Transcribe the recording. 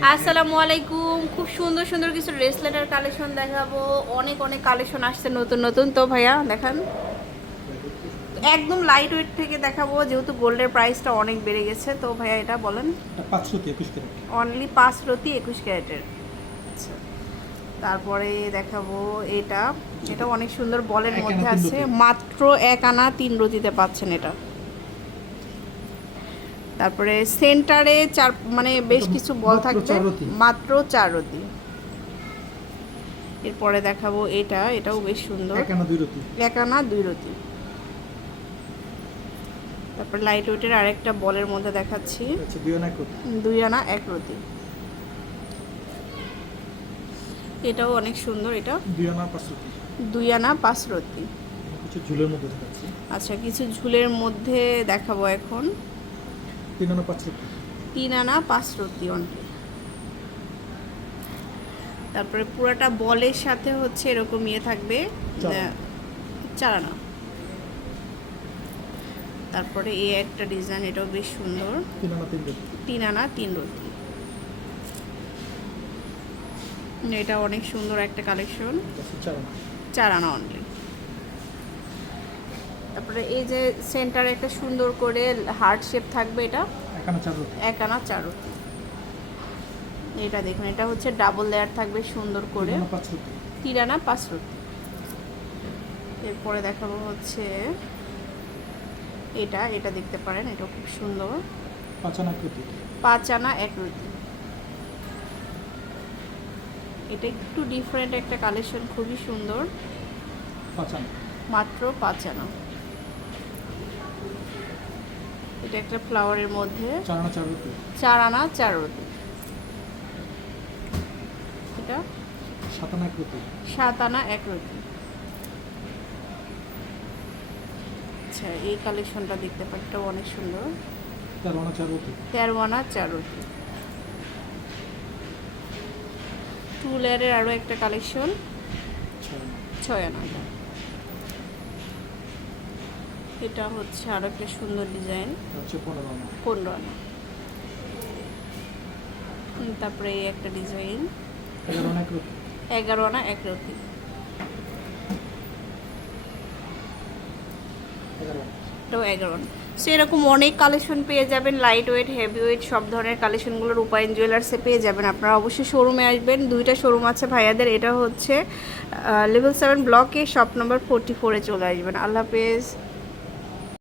আসসালামু আলাইকুম। খুব সুন্দর সুন্দর কিছু রেসলেটের কালেকশন দেখাবো। অনেক অনেক কালেকশন আসছে নতুন নতুন। তো ভাইয়া দেখান। একদম লাইট ওয়েট থেকে দেখাবো যেহেতু গোল্ডের প্রাইসটা অনেক বেড়ে গেছে। তো ভাইয়া এটা বলেন। অনলি পাঁচ রতি একুশ ক্যারেটের। আচ্ছা। তারপরে দেখাবো এটা। এটা অনেক সুন্দর বলের মধ্যে আছে। মাত্র এক আনা তিন রতিতে পাচ্ছেন এটা। তারপরে সেন্টারে চার মানে বেশ কিছু বল থাকবে। মাত্র চার রতি। এরপরে দেখাবো এটা এটাও বেশ সুন্দর। এক আনা দুই রতি। তারপর লাইট ওয়েটের আরেকটা বলের মধ্যে দেখাচ্ছি। দুই আনা এক রতি। দুই আনা এক রতি। এটাও অনেক সুন্দর এটা। দুই আনা পাঁচ রতি। দুই আনা পাঁচ রতি। কিছু ঝুলের মধ্যে আচ্ছা কিছু ঝুলের মধ্যে দেখাবো এখন। তিন আনা পাঁচ রতি তিন আনা পাঁচ অনলি তারপরে পুরাটা বলের সাথে হচ্ছে এরকম ইয়ে থাকবে চার আনা। তারপরে এই একটা ডিজাইন এটাও বেশ সুন্দর। তিন আনা তিন রতি এটা অনেক সুন্দর একটা কালেকশন হচ্ছে চার আনা। চার আনা অনলি তারপরে এই যে সেন্টারে একটা সুন্দর করে হার্ট শেপ থাকবে এটা। এক আনা চার রতি এক আনা চার রতি এটা দেখুন এটা হচ্ছে ডাবল লেয়ার থাকবে সুন্দর করে। আনা পাঁচ রতি আনা পাঁচ রতি এরপরে দেখাবো হচ্ছে এটা এটা দেখতে পারেন এটা খুব সুন্দর। পাঁচ আনা এক রতি পাঁচ আনা এক রুটি। এটা একটু ডিফারেন্ট একটা কালেকশন খুবই সুন্দর। মাত্র পাঁচ এটা একটা ফ্লাওয়ারের মধ্যে। চার আনা চার রুটি এটা? সাত আনা এক রতি সাত আনা এক রুটি। আচ্ছা এই কালেকশনটা দেখতে পারেন এটাও অনেক সুন্দর। তেরো আনা চার রতি তেরো আনা চার রুটি টু লেয়ারের আরও একটা কালেকশন ছয় আনা। এটা হচ্ছে আরও একটা সুন্দর ডিজাইন। পনেরো আনা। তারপরে এই একটা ডিজাইন। এগারো আনা এক রতি এটাও এগারো আনা। সো এরকম অনেক কালেকশন পেয়ে যাবেন লাইট ওয়েট হেভি ওয়েট সব ধরনের কালেকশনগুলো রূপায়ণ জুয়েলার্সে পেয়ে যাবেন। আপনারা অবশ্যই শোরুমে আসবেন। দুইটা শোরুম আছে ভাইয়াদের। এটা হচ্ছে লেভেল সেভেন ব্লকে শপ নম্বর ফোরটি ফোরে চলে আসবেন। আল্লাহ হাফেজ।